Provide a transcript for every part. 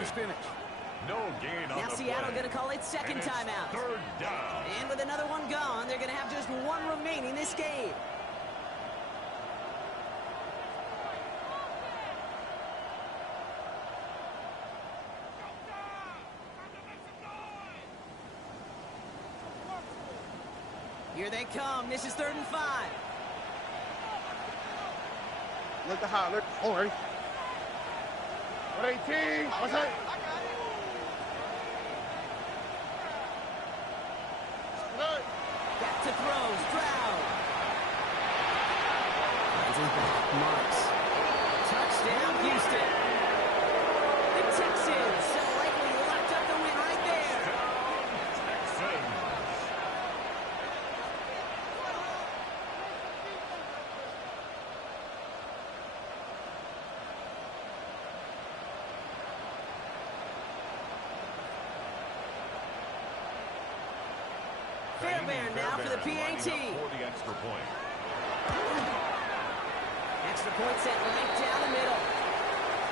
line of scrimmage. No gain on now the Seattle play. going to call it second timeout. Third down. And with another one gone, they're going to have just one remaining this game. Here they come. This is 3rd and 5. Look the high. Look. Oh, ready. 118. What's that? Back to throw. Stroud. Finds his back. Marks. Touchdown, Houston. The Texans so likely locked up the win right there. Texans. Fairbairn now for the PAT. For the extra point. Extra point set right down the middle.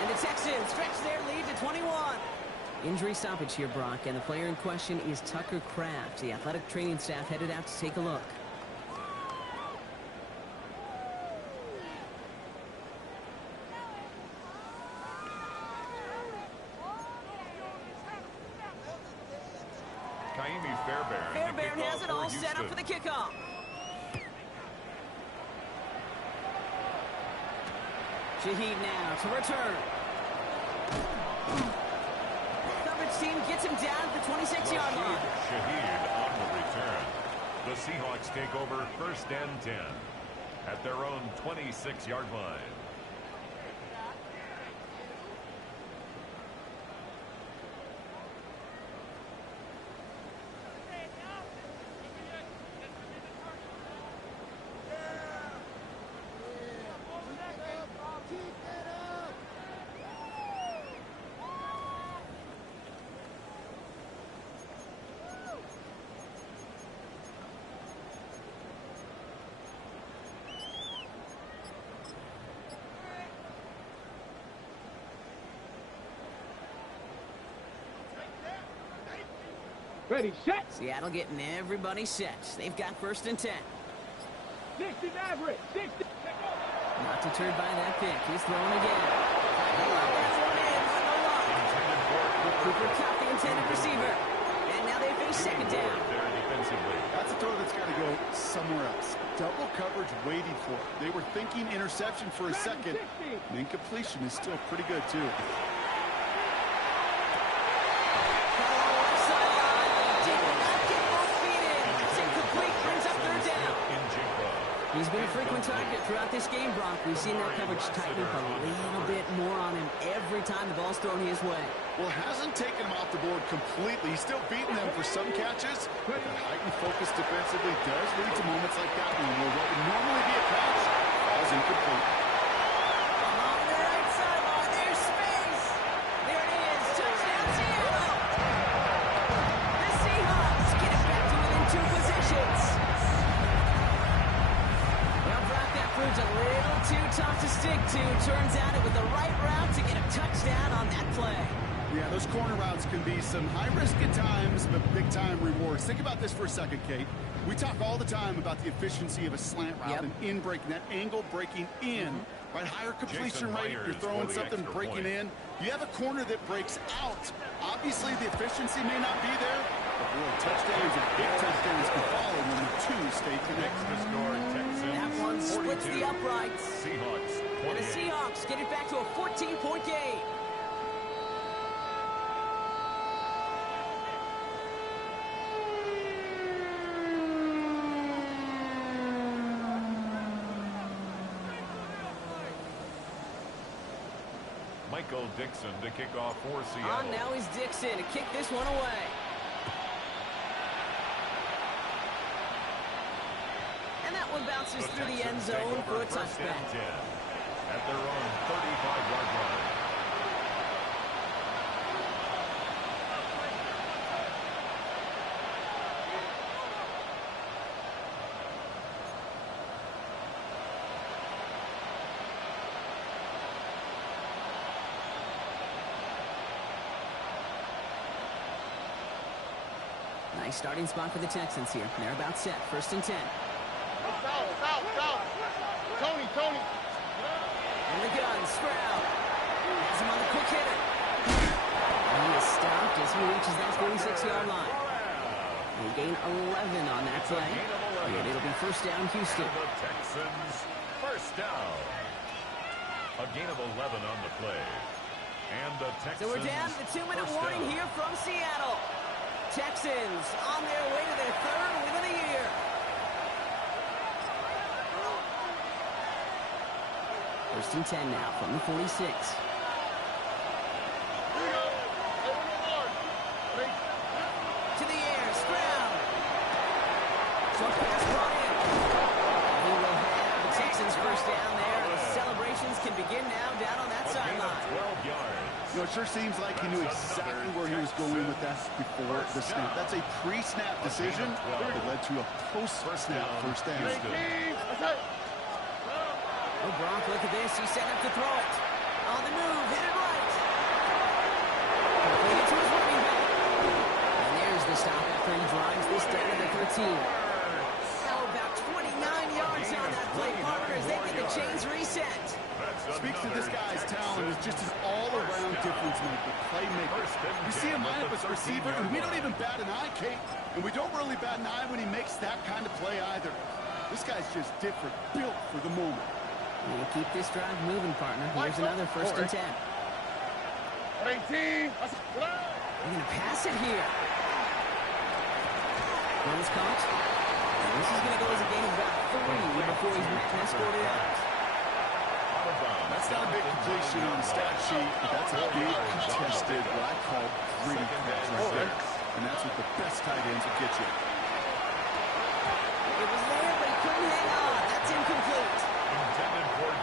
And the Texans stretch their lead to 21. Injury stoppage here, Brock, and the player in question is Tucker Kraft. The athletic training staff headed out to take a look. Fairbairn has it all set up for the kickoff. Shaheed now to return. Coverage team gets him down at the 26-yard line. Shaheed on the return. The Seahawks take over 1st and 10 at their own 26-yard line. Ready, set. Seattle getting everybody set. They've got 1st and 10. 60 average. 60. Not deterred by that pick. He's throwing again. That's one in on the run. Cooper caught the intended receiver. And now they face 2nd down. That's a throw that's got to go somewhere else. Double coverage waiting for it. They were thinking interception for a second. And incompletion is still pretty good, too. He's been a frequent target throughout this game, Brock. We've seen that coverage tighten up a little bit more on him every time the ball's thrown his way. Well, hasn't taken him off the board completely. He's still beating them for some catches. But that heightened focus defensively does lead to moments like that one where what would normally be a catch falls incomplete. On the right sideline, there's space. There it is. Touchdown, Seattle. The Seahawks get it back to within 2 possessions. Proves a little too tough to stick to. Turns out it was the right route to get a touchdown on that play. Yeah, those corner routes can be some high risk at times, but big time rewards. Think about this for a second, Kate. We talk all the time about the efficiency of a slant route and in breaking, that angle breaking in. Right, higher completion rate, you're throwing something breaking in. You have a corner that breaks out. Obviously, the efficiency may not be there, but boy, touchdowns and big touchdowns can follow when the two stay connected. That one splits the uprights. Seahawks, and the Seahawks get it back to a 14-point game. Michael Dixon to kick off for Seattle. On now is Dixon to kick this one away. And that one bounces through the end zone for a touchback. At their own 35-yard line. Nice starting spot for the Texans here. They're about set. 1st and 10. South. Tony. And the gun, Stroud. Has him on the quick hitter. And he is stopped as he reaches that 46-yard line. They gain 11 on that play. And it'll be 1st down, Houston. The Texans, 1st down. A gain of 11 on the play. And the Texans. So we're down to the 2-minute warning here from Seattle. Texans on their way to their 3rd win of the year. First and 10 now from the 46. To the air, Stroud. Short pass brought in. He will have the Texans 1st down there. The celebrations can begin now down on that sideline. 12 yards. You know, it sure seems like he knew exactly where he was going with that before the snap. That's a pre-snap decision that led to a post-snap 1st down. Oh, Brock, look at this. He's set up to throw it. On the move, hit it right. Complete it to his running back. And there's the stop after he drives this down to the 13. Now about 29 yards on that play, partner, as they get the chains reset. Speaks to this guy's talent as just an all-around difference maker, playmaker. You see him line up as a receiver, and we don't even bat an eye, Kate. And we don't really bat an eye when he makes that kind of play either. This guy's just different, built for the moment. We'll keep this drive moving, partner. Here's another 1st and 10. They're going to pass it here. Runs caught. And this is going to go as a gain of about 3 before he's met and escorted out. That's not a big completion on the stat sheet, but that's a big contested, what I call gritty catch right there. And that's what the best tight ends will get you. It was there, but he couldn't hang on. That's incomplete.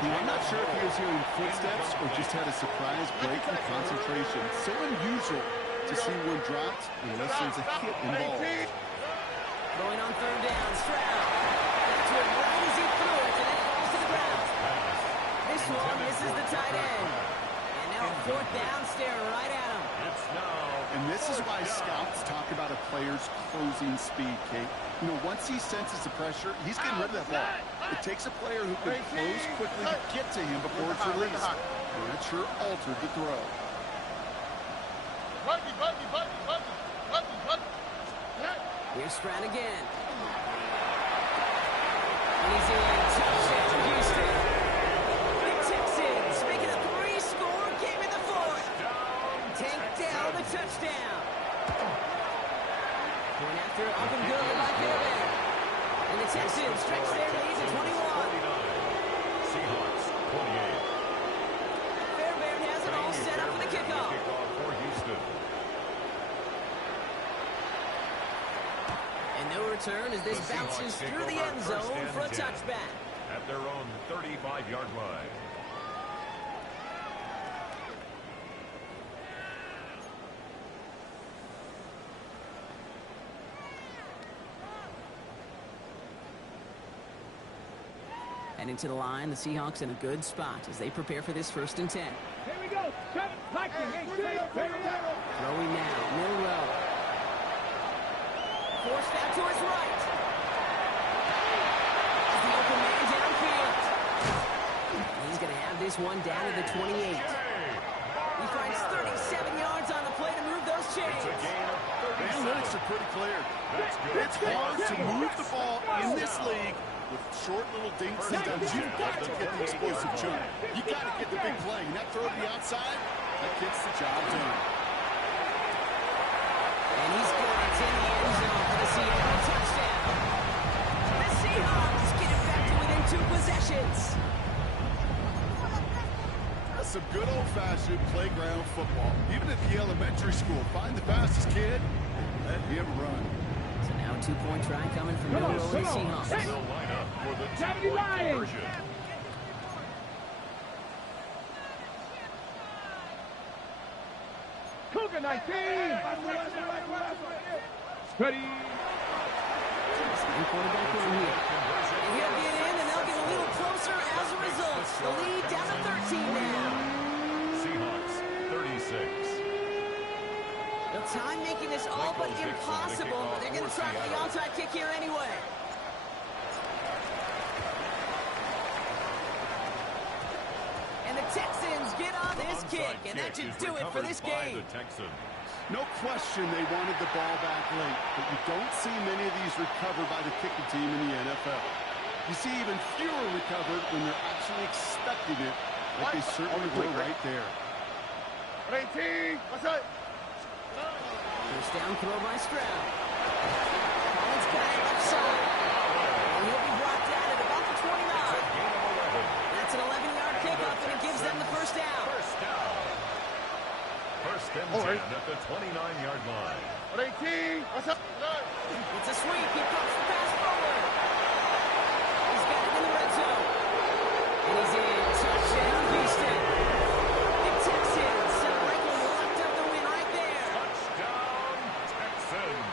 I'm not sure if he was hearing footsteps or just had a surprise break in concentration. So unusual to see one dropped unless there's a hit involved. Going on 3rd down, Stroud. That's where right as he threw it, and it falls to the ground. This one misses the tight end. And now a 4th down, stare right at him. And this is why scouts talk about a player's closing speed, Kate. You know, once he senses the pressure, he's getting rid of that ball. It takes a player who can close quickly to get to him before it's released. And that sure altered the throw. Here's Stroud again. And he's in. Touchdown, Houston. The Texans making a 3-score game in the 4th. Take down the touchdown. Going after up and good by Babie. And the Texans stretch their lead to 21. Seahawks, 28. Fairbairn has it all set up for the kickoff. For Houston. And no return as this bounces through the end zone for a touchback. At their own 35-yard line. And into the line, the Seahawks in a good spot as they prepare for this 1st and 10. Here we go. Throwing now, Milrow. Forced out to his right. As the open man downfield. He's going to have this one down to the 28. He finds 37 yards on the play to move those chains. The analytics are pretty clear. It's hard to move the ball in this league with short little dinks and duns. You've got to get the explosive jump. You got to get the big play. And that throw to the outside, that gets the job done. And he's good. It's in the end zone for the Seahawks touchdown. The Seahawks get it back to within 2 possessions. That's some good old-fashioned playground football. Even at the elementary school, find the fastest kid and let him run. So now a 2-point try coming from Milrow and the Seahawks. They'll line up for the 2-point conversion. Cougar 19. Ready. Quarterback run here. And he'll get in, and they'll get a little closer as a result. The lead down to 13 now. Seahawks, 36. The time making this looks all but impossible, but they're going to try for the onside kick here anyway. And the Texans get on this kick, and that should do it for this game. No question they wanted the ball back late, but you don't see many of these recovered by the kicking team in the NFL. You see even fewer recovered when they're actually expecting it, like they certainly were right there. 18, what's up? First down throw by Stroud. Collins got it left side. And he'll be brought down at about the 29. That's an 11-yard kickoff, and it gives them the first down. First and 10 at the 29-yard line. 18, what's up? It's a sweep. He pumps the pass forward. He's got it in the red zone. And he's in. Touchdown, Houston. The Texans Michael locked up the win right there. Touchdown, Texans.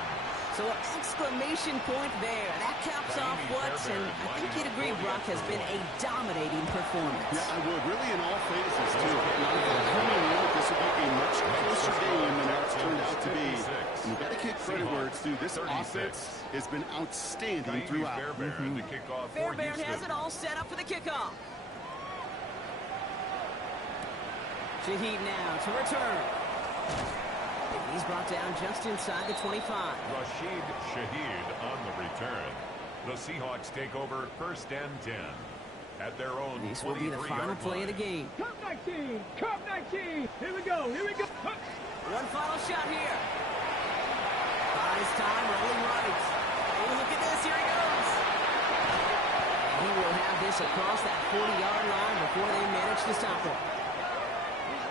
So an exclamation point there. That caps off what, and I think you'd agree, Brock, has been a dominating performance. Yeah, I would. Really in all phases, too. Coming in, this will be a much closer game than it's turned out to be. And you've got to give credit where it's due. This offense has been outstanding throughout. Fairbairn has it all set up for the kickoff. Shaheed now to return. He's brought down just inside the 25. Rashid Shaheed on the return. The Seahawks take over first and 10 at their own 23-yard line. This will be the final play of the game. Cup 19, Cup 19. Here we go, here we go. One final shot here. Buys time, rolling right. Oh, look at this, here he goes. He will have this across that 40-yard line before they manage to stop him.